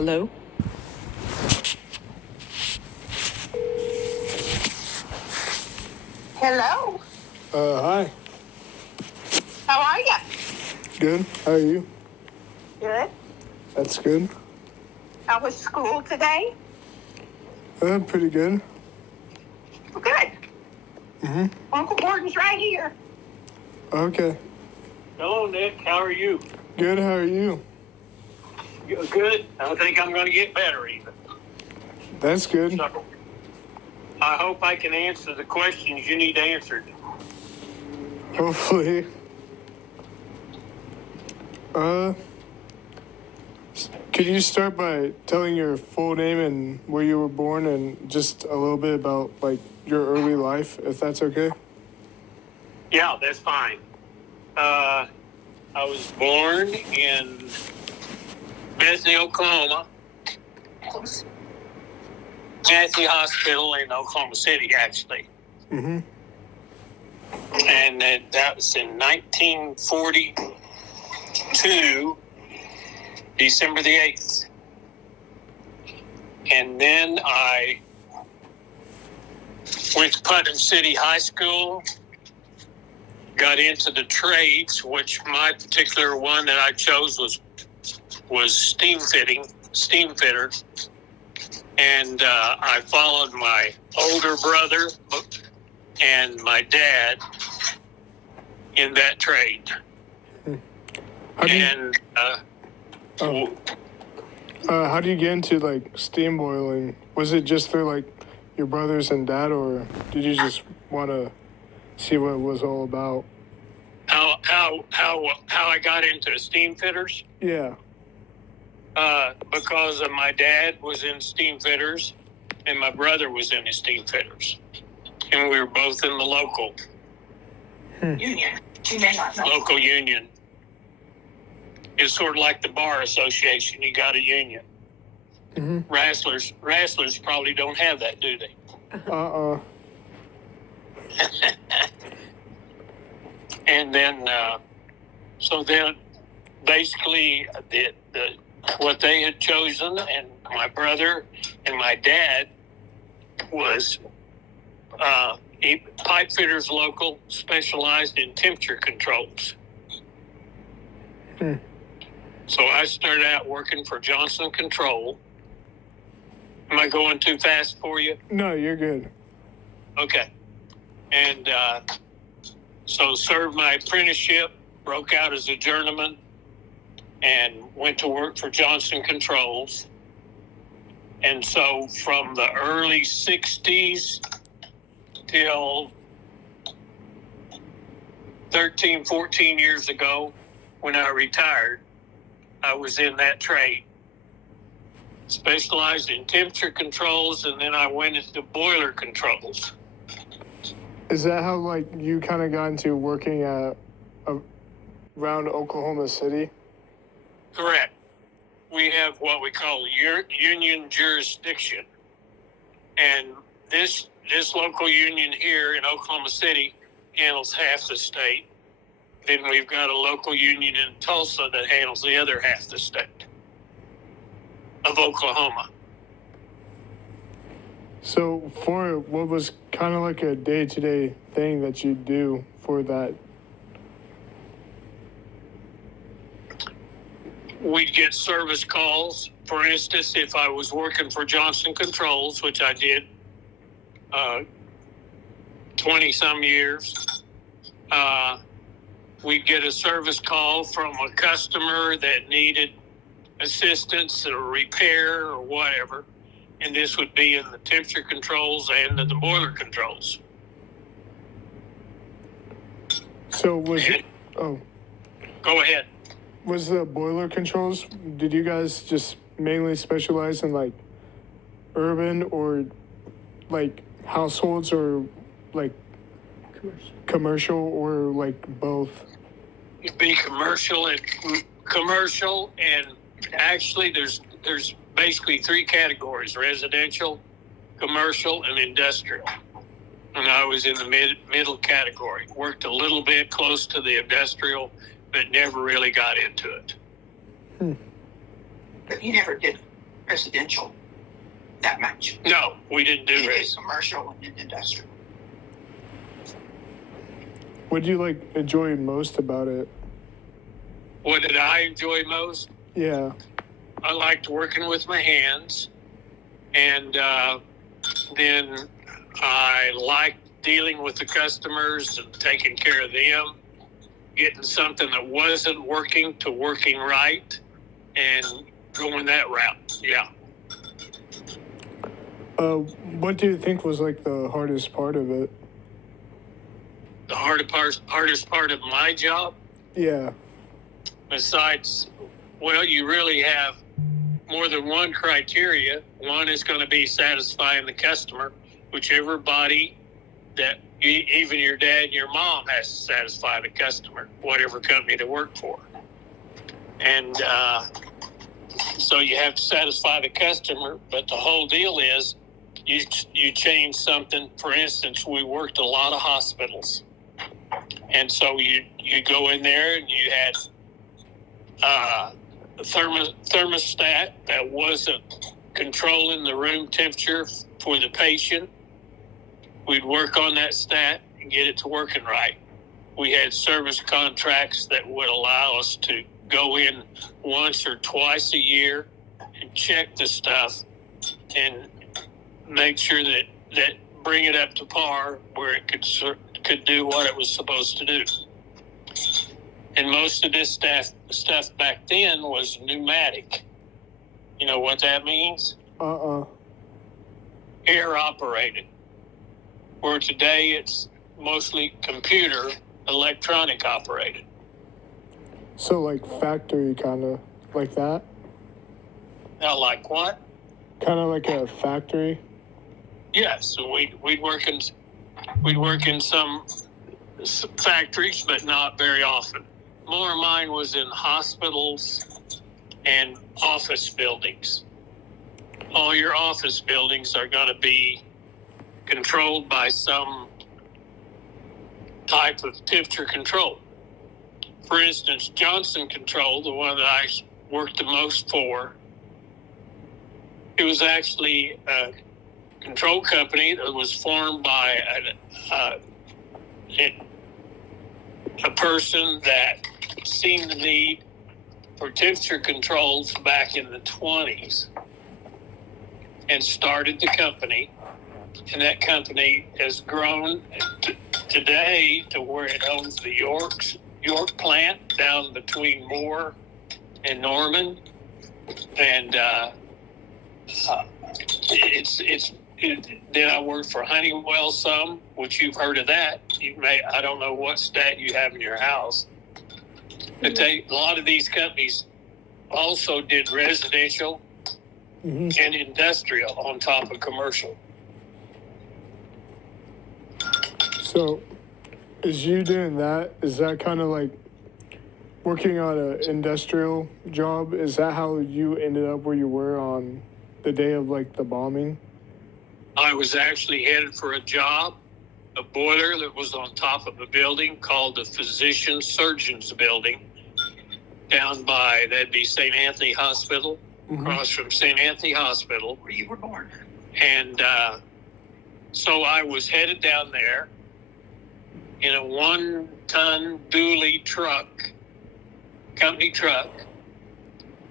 Hello? Hello. Hi. How are you? Good. How are you? Good. That's good. How was school today? Pretty good. Well, good. Uncle Gordon's right here. Okay. Hello, Nick. How are you? Good. How are you? Good. I think I'm going to get better even. That's good. So, I hope I can answer the questions you need answered. Hopefully. Could you start by telling your full name and where you were born and just a little bit about, like, your early life, if that's okay? Yeah, that's fine. I was born in Bethany, Oklahoma. Nancy Hospital in Oklahoma City, actually. Mm-hmm. And that was in 1942, December the 8th. And then I went to Putnam City High School, got into the trades, which my particular one that I chose was steam fitter. And I followed my older brother and my dad in that trade. How do you get into, like, steam boiling? Was it just through, like, your brothers and dad, or did you just want to see what it was all about? How I got into steam fitters? Yeah. Because of my dad was in steam fitters and my brother was in the steam fitters. And we were both in the local Union. You may not know. local union. It's sort of like the bar association. You got a union. Mm-hmm. Wrestlers probably don't have that, do they? And then, so then basically what they had chosen, and my brother and my dad was pipe fitters local, specialized in temperature controls. So I started out working for Johnson Control. Am I going too fast for you? No, you're good. Okay. And so served my apprenticeship, broke out as a journeyman, and went to work for Johnson Controls. And so from the early 60s till 13, 14 years ago, when I retired, I was in that trade. Specialized in temperature controls, and then I went into boiler controls. Is that how, like, you kind of got into working around Oklahoma City? Correct. We have what we call union jurisdiction. And this local union here in Oklahoma City handles half the state. Then we've got a local union in Tulsa that handles the other half the state of Oklahoma. So what was kind of like a day-to-day thing that you do for that? We'd get service calls. For instance, if I was working for Johnson Controls, which I did 20-some years, we'd get a service call from a customer that needed assistance or repair or whatever. And this would be in the temperature controls and in the boiler controls. So was it... Oh. Go ahead. Was the boiler controls, did you guys just mainly specialize in, like, urban or, like, households, or, like, commercial or, like, both? It'd be commercial, and actually there's basically three categories: residential, commercial, and industrial. And I was in the middle category. Worked a little bit close to the industrial, but never really got into it. But you never did residential that much. No, we didn't do We did it. commercial and industrial. What do you like enjoy most about it? What did I enjoy most? Yeah. I liked working with my hands, and then I liked dealing with the customers and taking care of them, getting something that wasn't working to working right, and going that route. Yeah. What do you think was like the hardest part of it? The hardest part of my job, Yeah. besides, well, you really have more than one criteria. One is going to be satisfying the customer, which everybody that even your dad and your mom has to satisfy the customer, whatever company they work for. And so you have to satisfy the customer, but the whole deal is you change something. For instance, we worked a lot of hospitals. And so you go in there and you had a thermostat that wasn't controlling the room temperature for the patient. We'd work on that stat and get it to working right. We had service contracts that would allow us to go in once or twice a year and check the stuff and make sure that bring it up to par where it could do what it was supposed to do. And most of this stuff back then was pneumatic. You know what that means? Air operated. Where today it's mostly computer, electronic operated. So like factory kind of like that? Now, like what? Kind of like a factory? Yes, we'd work in some factories, but not very often. More of mine was in hospitals and office buildings. All your office buildings are going to be controlled by some type of temperature control. For instance, Johnson Control, the one that I worked the most for, it was actually a control company that was formed by a person that seen the need for temperature controls back in the 20s and started the company. And that company has grown today to where it owns the York plant down between Moore and Norman. And then I worked for Honeywell some, which you've heard of that. I don't know what stat you have in your house. But a lot of these companies also did residential and industrial on top of commercial. So, is you doing that? Is that kind of like working on an industrial job? Is that how you ended up where you were on the day of like the bombing? I was actually headed for a job, a boiler that was on top of a building called the Physician Surgeons Building down by, that'd be St. Anthony Hospital, across from St. Anthony Hospital. Where you were born. And so I was headed down there in a 1-ton dually truck, company truck,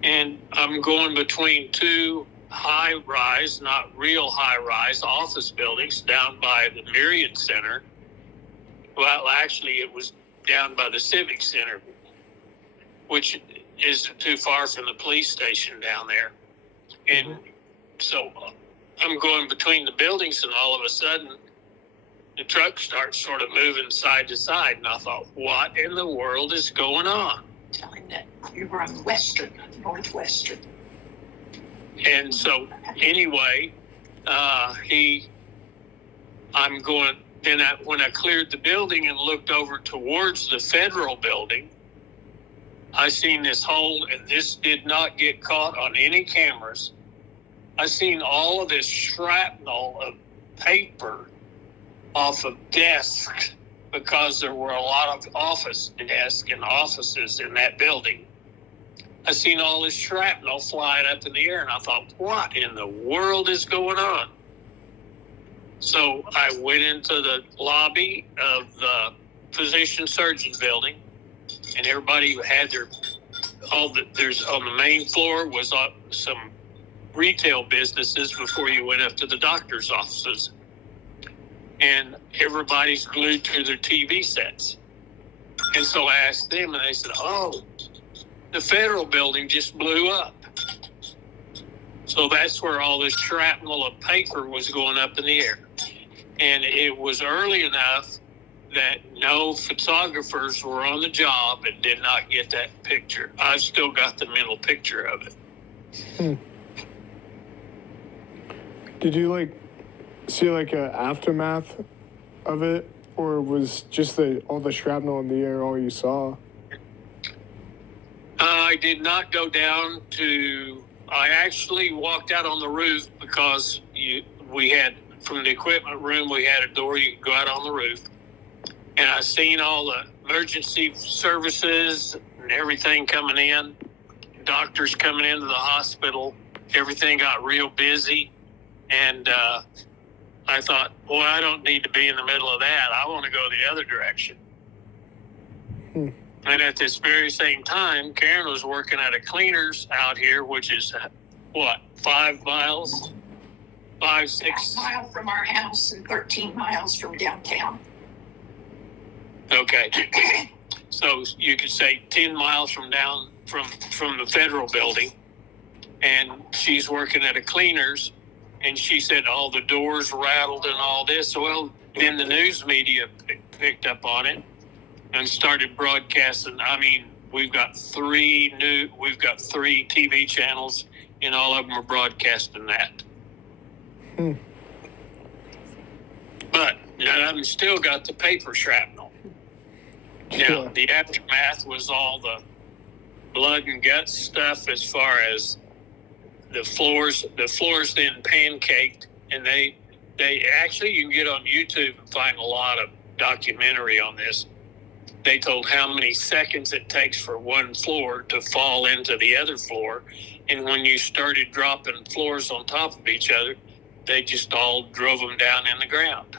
and I'm going between two high-rise, not real high-rise office buildings down by the Myriad Center. Well, actually, it was down by the Civic Center, which isn't too far from the police station down there. And so I'm going between the buildings, and all of a sudden, the truck starts sort of moving side to side. And I thought, what in the world is going on? Tell him that you were on Northwestern. And so anyway, I'm going, then when I cleared the building and looked over towards the federal building, I seen this hole, and this did not get caught on any cameras. I seen all of this shrapnel of paper off of desks because there were a lot of office desks and offices in that building. I seen all this shrapnel flying up in the air, and I thought, what in the world is going on? So I went into the lobby of the physician surgeon building, and everybody had there's on the main floor was some retail businesses before you went up to the doctor's offices. And everybody's glued to their TV sets. And so I asked them, and they said, oh, the federal building just blew up. So that's where all this shrapnel of paper was going up in the air. And it was early enough that no photographers were on the job and did not get that picture. I've still got the mental picture of it. Did you see a aftermath of it, or was just all the shrapnel in the air all you saw? I did not go down to. I actually walked out on the roof because we had from the equipment room we had a door you could go out on the roof, and I seen all the emergency services and everything coming in, doctors coming into the hospital. Everything got real busy. And I thought, boy, I don't need to be in the middle of that. I want to go the other direction. And at this very same time, Karen was working at a cleaner's out here, which is, 5 miles? 6 miles from our house and 13 miles from downtown. Okay. So you could say 10 miles from the federal building. And she's working at a cleaner's. And she said all the doors rattled and all this. Well, then the news media picked up on it and started broadcasting. I mean, we've got three TV channels, and all of them are broadcasting that. But I've still got the paper shrapnel. Now, the aftermath was all the blood and guts stuff as far as the floors then pancaked, and they actually, you can get on YouTube and find a lot of documentary on this. They told how many seconds it takes for one floor to fall into the other floor, and when you started dropping floors on top of each other, they just all drove them down in the ground.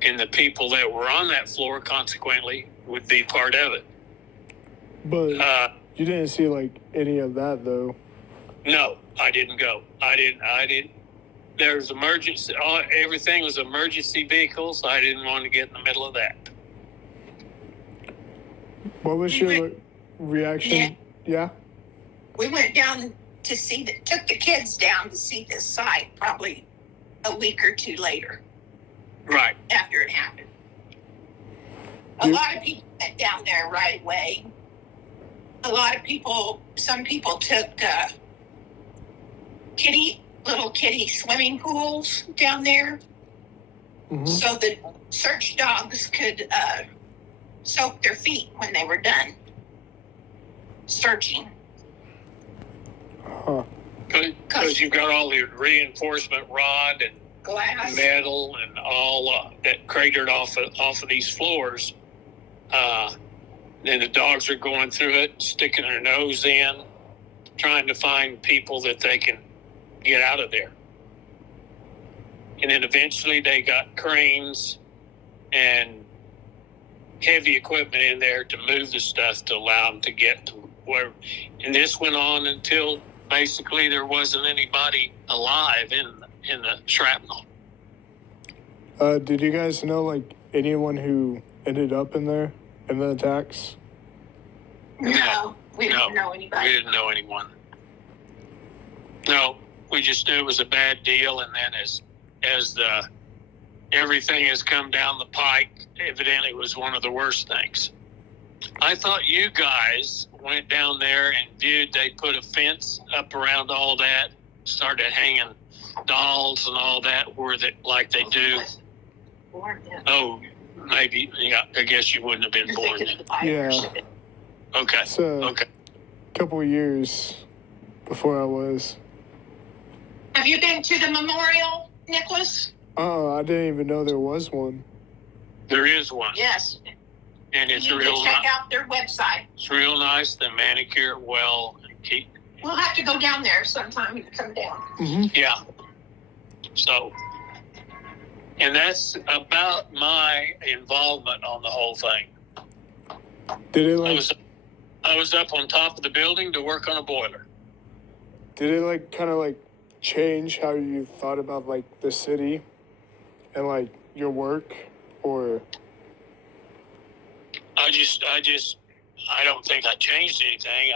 And the people that were on that floor, consequently, would be part of it. But you didn't see any of that, though. No, I didn't go. I didn't. There's emergency. Everything was emergency vehicles. I didn't want to get in the middle of that. What was your reaction? Yeah. We went down to took the kids down to see this site probably a week or two later. Right. After it happened. A lot of people went down there right away. Some people took little kiddie swimming pools down there, so the search dogs could soak their feet when they were done searching. Because you've got all the reinforcement rod and glass, metal, and all that cratered off of these floors. Then the dogs are going through it, sticking their nose in, trying to find people that they can get out of there. And then eventually they got cranes and heavy equipment in there to move the stuff to allow them to get to where. And this went on until basically there wasn't anybody alive in the shrapnel. Did you guys know anyone who ended up in there in the attacks? No, we didn't know anybody. We didn't know anyone. No, we just knew it was a bad deal, and then as everything has come down the pike, evidently it was one of the worst things. I thought you guys went down there and viewed. They put a fence up around all that, started hanging dolls and all that, like they do. Oh, maybe. Yeah, I guess you wouldn't have been born. Yeah. Okay. So, okay. A couple of years before I was. Have you been to the memorial, Nicholas? I didn't even know there was one. There is one. Yes. And it's you real can check nice. out their website. It's real nice. They manicure it well and keep. We'll have to go down there sometime and come down. Mm-hmm. Yeah. So, and that's about my involvement on the whole thing. Did it like? I was up on top of the building to work on a boiler. Did it like kind of like change how you thought about like the city and like your work, or? I don't think I changed anything.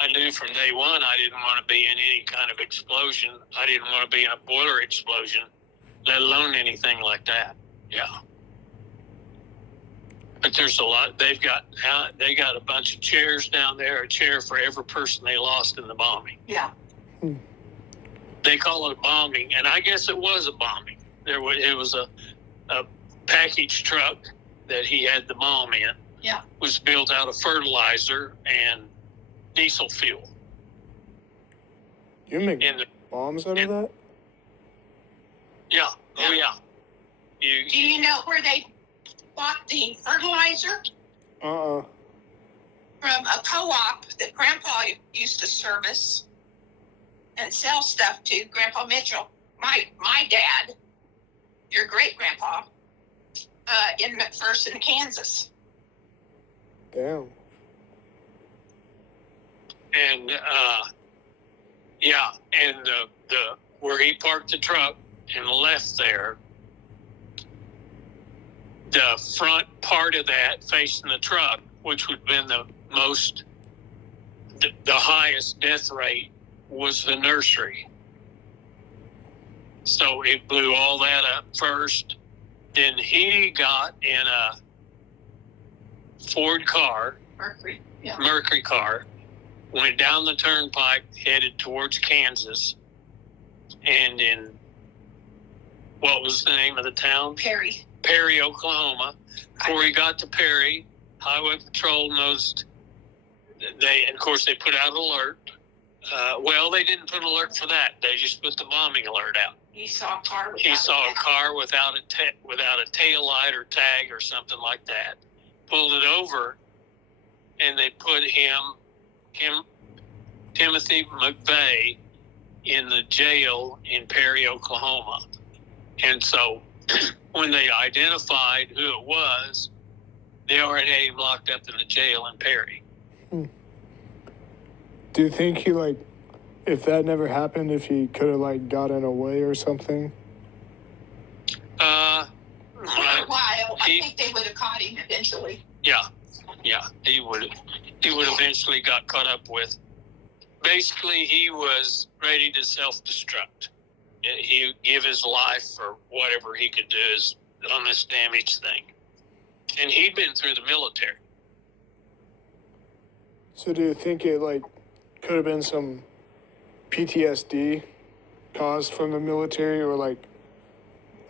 I knew from day one I didn't want to be in any kind of explosion. I didn't want to be in a boiler explosion, let alone anything like that. Yeah. But there's a lot. They got a bunch of chairs down there, a chair for every person they lost in the bombing. Yeah. They call it bombing, and I guess it was a bombing. It was a package truck that he had the bomb in. Yeah. Was built out of fertilizer and diesel fuel. You make bombs out of that? Yeah. Oh yeah. Do you know where they bought the fertilizer? Uh-uh. From a co-op that Grandpa used to service and sell stuff to. Grandpa Mitchell, my dad, your great grandpa, in McPherson, Kansas. Damn. And and the where he parked the truck and left there, the front part of that facing the truck, which would have been the highest death rate, was the nursery. So it blew all that up first. Then he got in a Ford car, Mercury car, went down the turnpike, headed towards Kansas, and in, what was the name of the town? Perry, Oklahoma. Before he got to Perry, Highway Patrol noticed, of course, they put out an alert. Well, they didn't put an alert for that. They just put the bombing alert out. He saw a car without a tail light or tag or something like that. Pulled it over, and they put Timothy McVeigh in the jail in Perry, Oklahoma. And so when they identified who it was, they already had him locked up in the jail in Perry. Do you think he if that never happened, if he could have gotten away or something? For a while, I think they would have caught him eventually. Yeah, he would eventually got caught up with. Basically, he was ready to self-destruct. He would give his life for whatever he could do on this damage thing. And he'd been through the military. So do you think it could have been some PTSD caused from the military, or an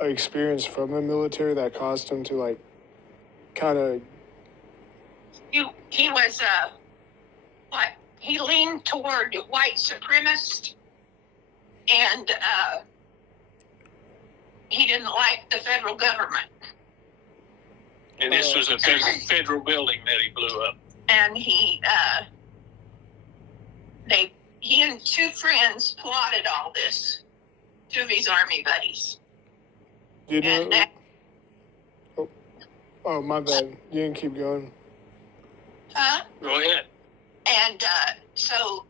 experience from the military that caused him to kind of? He was he leaned toward white supremacist, and he didn't like the federal government. And this was a federal building that he blew up. And he and two friends plotted all this, two of his army buddies. You know? Oh, my bad. You can keep going. Go ahead. And so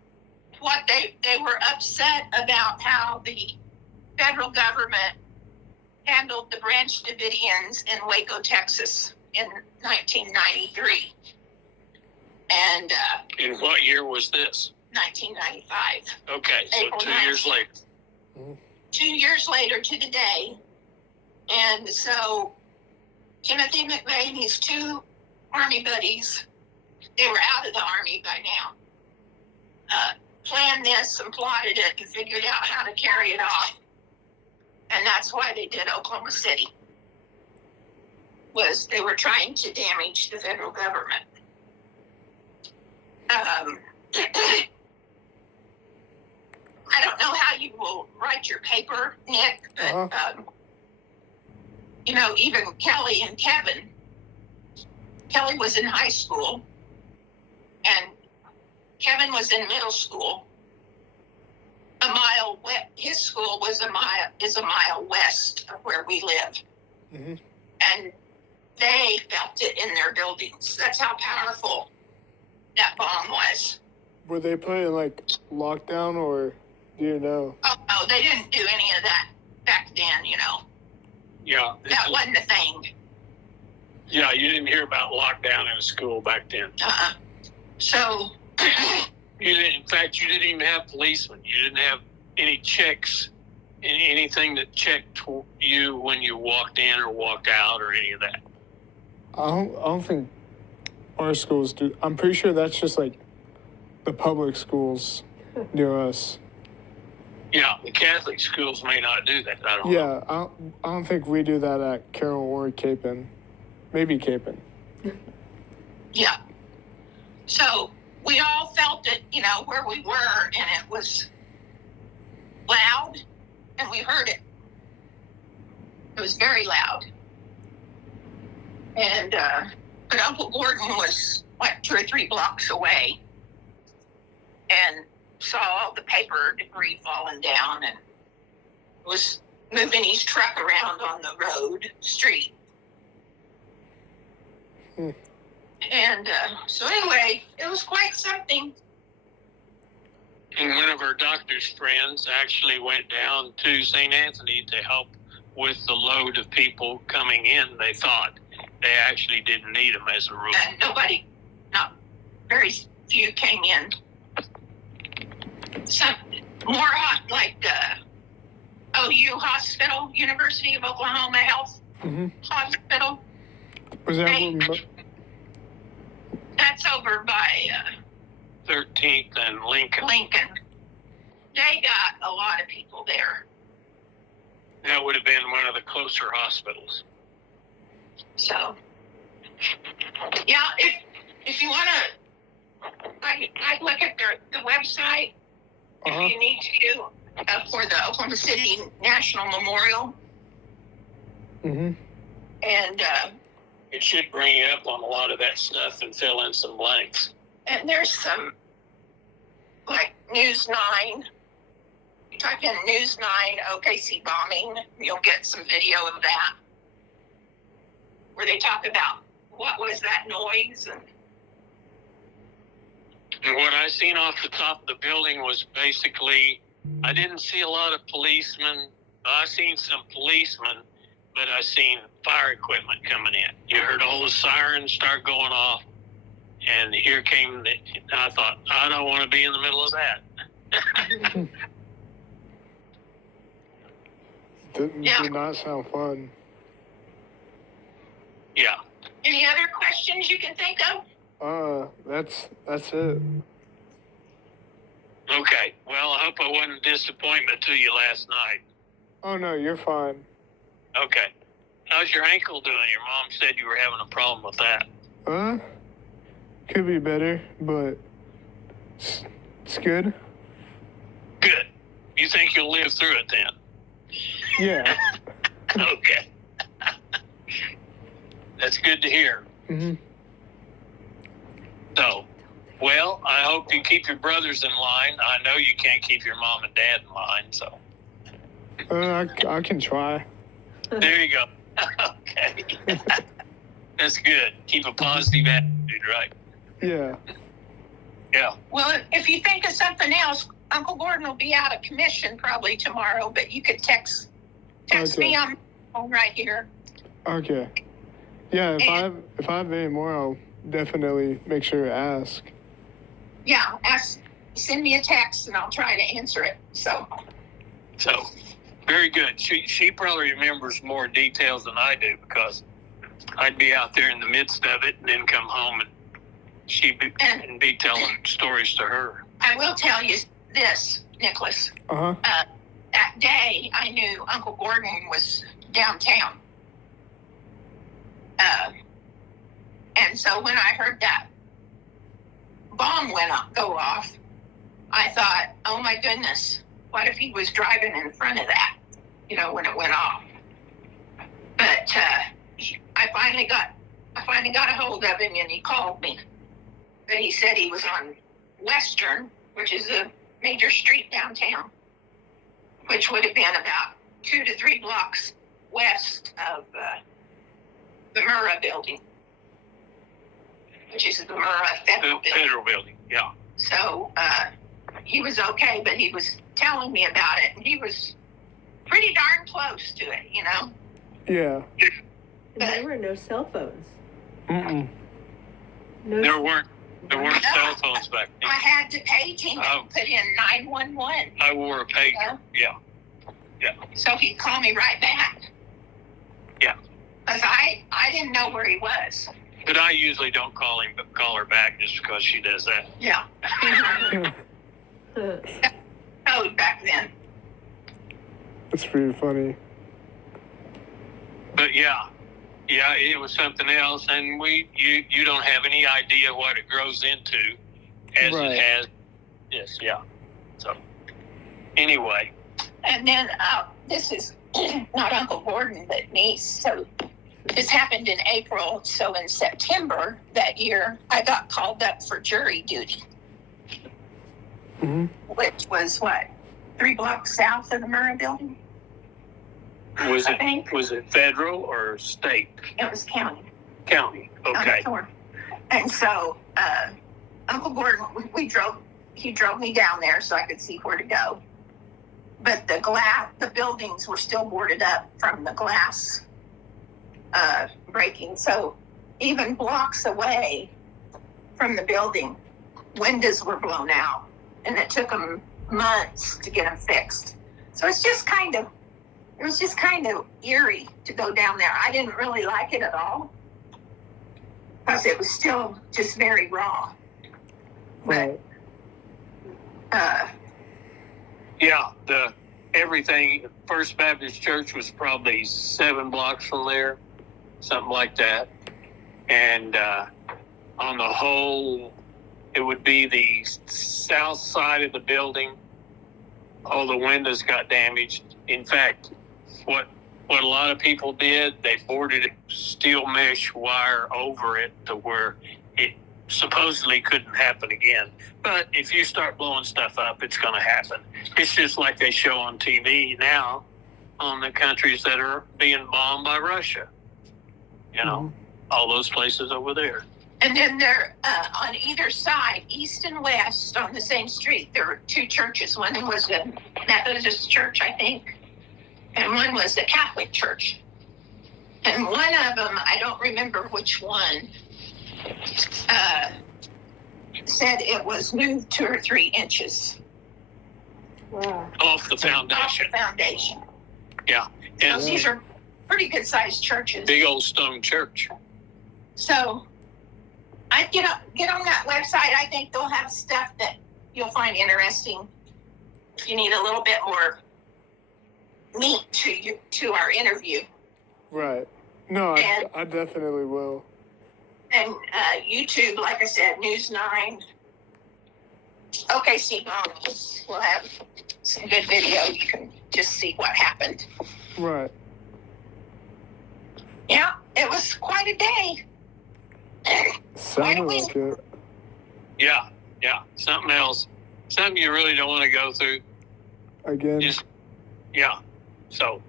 what they were upset about how the federal government handled the Branch Davidians in Waco, Texas in 1993. And in what year was this? 1995. Okay, so April 2 9th. years later. 2 years later to the day. And so Timothy McVeigh and his two army buddies, they were out of the army by now, planned this and plotted it and figured out how to carry it off. And that's why they did Oklahoma City, was they were trying to damage the federal government. I don't know how you will write your paper, Nick, but, even Kelly and Kevin, Kelly was in high school, and Kevin was in middle school. His school is a mile west of where we live. Mm-hmm. And they felt it in their buildings. That's how powerful that bomb was. Were they put in like lockdown, or do you know? Oh, no, they didn't do any of that back then, Yeah. That wasn't a thing. Yeah, you didn't hear about lockdown in a school back then. So, In fact, you didn't even have policemen. You didn't have any checks, anything that checked you when you walked in or walked out or any of that. I don't think our schools do. I'm pretty sure that's just like the public schools near us. Yeah, the Catholic schools may not do that. I don't know. Yeah, I don't think we do that at Carroll or Capon. Maybe Capon. yeah. So, we all felt it, where we were, and it was loud, and we heard it. It was very loud. And, but Uncle Gordon was like 2 or 3 blocks away and saw all the paper debris falling down and was moving his truck around on the street. And so anyway, it was quite something. And one of our doctor's friends actually went down to St. Anthony to help with the load of people coming in. They thought they actually didn't need them as a rule. And not very few came in. Some more like OU Hospital, University of Oklahoma Health Hospital. Was that That's over by 13th and Lincoln. They got a lot of people there. That would have been one of the closer hospitals. So, yeah, if you want to, I'd look at the website if you need to for the Oklahoma City National Memorial. Mm-hmm. And it should bring you up on a lot of that stuff and fill in some blanks. And there's some, like, News 9. You type in News 9 OKC bombing, you'll get some video of that, where they talk about what was that noise. And what I seen off the top of the building was basically, I didn't see a lot of policemen. I seen some policemen, but I seen fire equipment coming in. You heard all the sirens start going off, and here came I thought, I don't want to be in the middle of that. Did not sound fun. Yeah. Any other questions you can think of? That's it. Okay. Well, I hope I wasn't a disappointment to you last night. Oh no, you're fine. Okay. How's your ankle doing? Your mom said you were having a problem with that. Could be better, but it's good. Good. You think you'll live through it then? Yeah. Okay. That's good to hear. Mm-hmm. So, well, I hope you keep your brothers in line. I know you can't keep your mom and dad in line, so. I can try. There you go. Okay. That's good. Keep a positive attitude, right? Yeah. Yeah. Well, if you think of something else, Uncle Gordon will be out of commission probably tomorrow, but you could text Okay. me. I'm right here. Okay. Yeah, if I have any more, I'll definitely make sure to ask. Yeah, send me a text and I'll try to answer it. So, very good. She probably remembers more details than I do, because I'd be out there in the midst of it and then come home and she'd be telling stories to her. I will tell you this, Nicholas. That day, I knew Uncle Gordon was downtown. And so when I heard that bomb go off, I thought, oh my goodness, what if he was driving in front of that, when it went off? But I finally got I finally got a hold of him and he called me. But he said he was on Western, which is a major street downtown, which would have been about 2 to 3 blocks west of the Murrah building, which is the Murrah Federal building. Federal building, yeah. So he was okay, but he was telling me about it, and he was pretty darn close to it, you know? Yeah. But There were no cell phones. Mm-mm. No. There weren't cell phones back then. I had to page him and put in 911. I wore a pager, yeah. So he'd call me right back. Yeah. Because I didn't know where he was. But I usually don't call her back just because she does that. Yeah. Code back then. That's pretty funny. But yeah, it was something else, and you don't have any idea what it grows into as Right. it has. Yes, yeah. So anyway, And then this is not Uncle Gordon, but niece. So this happened in April. So in September that year, I got called up for jury duty, Mm-hmm. which was what, 3 blocks south of the Murrah building? was I think it federal or state? it was county. County. Okay. And so Uncle Gordon, he drove me down there so I could see where to go. But the buildings were still boarded up from the glass breaking. So even blocks away from the building, windows were blown out, and it took them months to get them fixed. So it was just kind of eerie to go down there. I didn't really like it at all because it was still just very raw. But Right. Yeah, everything. First Baptist Church was probably 7 blocks from there, something like that. And on the whole, it would be the south side of the building. All the windows got damaged. In fact, what a lot of people did, they boarded steel mesh wire over it to where it supposedly couldn't happen again. But if you start blowing stuff up, it's going to happen. It's just like they show on TV now on the countries that are being bombed by Russia. You know, all those places over there. And then there, on either side, east and west, on the same street, there were 2 churches. One was the Methodist church, I think, and one was the Catholic church. And one of them, I don't remember which one, said it was moved 2 or 3 inches Wow. Off the foundation. off the foundation. Yeah. So And these are pretty good-sized churches. big old stone church. So I'd get on that website. I think they'll have stuff that you'll find interesting. If you need a little bit more meat to our interview. Right. No, And- I definitely will. And YouTube, like I said, News 9. OKC Bombs will have some good video. You can just see what happened. Right. Yeah, it was quite a day. Sounded like it. Yeah. Something else. Something you really don't want to go through. Again. Yeah. So,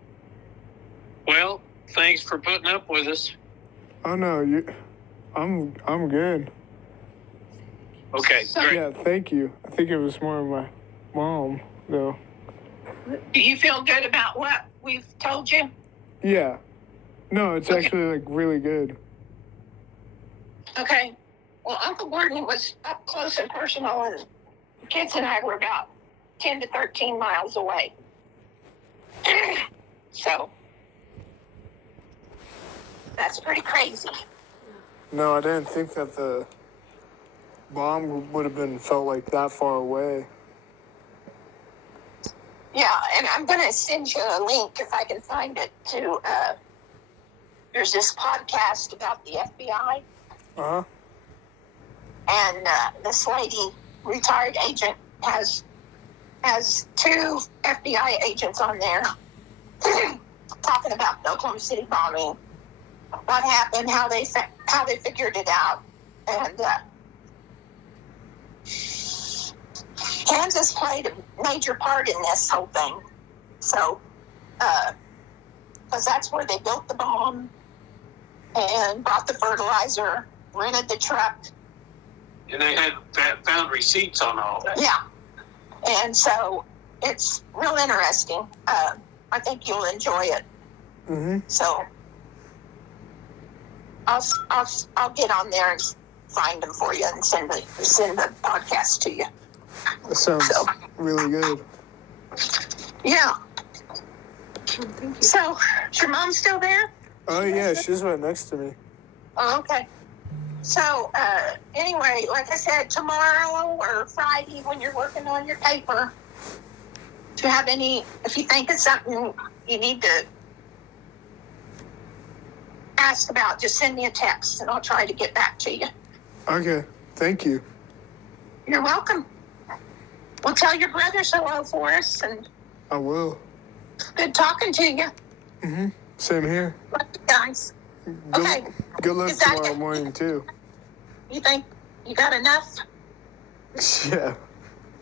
well, thanks for putting up with us. Oh no, I'm good. Okay, So- great. Yeah, thank you. I think it was more of my mom though. Do you feel good about what we've told you? Yeah. No, it's Okay. actually like really good. Okay. Well, Uncle Gordon was up close and personal, and the kids and I were about 10 to 13 miles away. So, that's pretty crazy. No, I didn't think that the bomb would have been felt like that far away. Yeah, and I'm going to send you a link if I can find it to, there's this podcast about the FBI, Uh-huh. and this lady, retired agent, has 2 FBI agents on there talking about the Oklahoma City bombing what happened, how they figured it out, and Kansas played a major part in this whole thing. So, because that's where they built the bomb and bought the fertilizer, rented the truck. And they had found receipts on all that. Yeah. And so it's real interesting. I think you'll enjoy it. Mm-hmm. So I'll get on there and find them for you and send the podcast to you. That sounds really good. Yeah. Thank you. So is your mom still there? Oh, yeah, she's right next to me. Oh, okay. So, anyway, like I said, tomorrow or Friday when you're working on your paper, if you think of something you need to ask about, just send me a text and I'll try to get back to you. Okay, thank you. You're welcome. Well, tell your brothers hello for us, and I will. good talking to you. Mm-hmm. Same here. Love you guys. Okay. Good luck Is that tomorrow it? morning, too. You think you got enough? Yeah.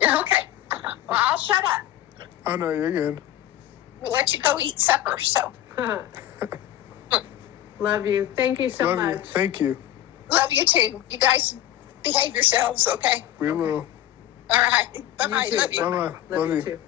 Yeah, okay. Well, I'll shut up. Oh, no, you're good. We'll let you go eat supper, so. Love you. Thank you so Love much. you. Thank you. Love you too. You guys behave yourselves, okay? We will. All right. Bye-bye. too. Love you. Bye-bye. Love you too.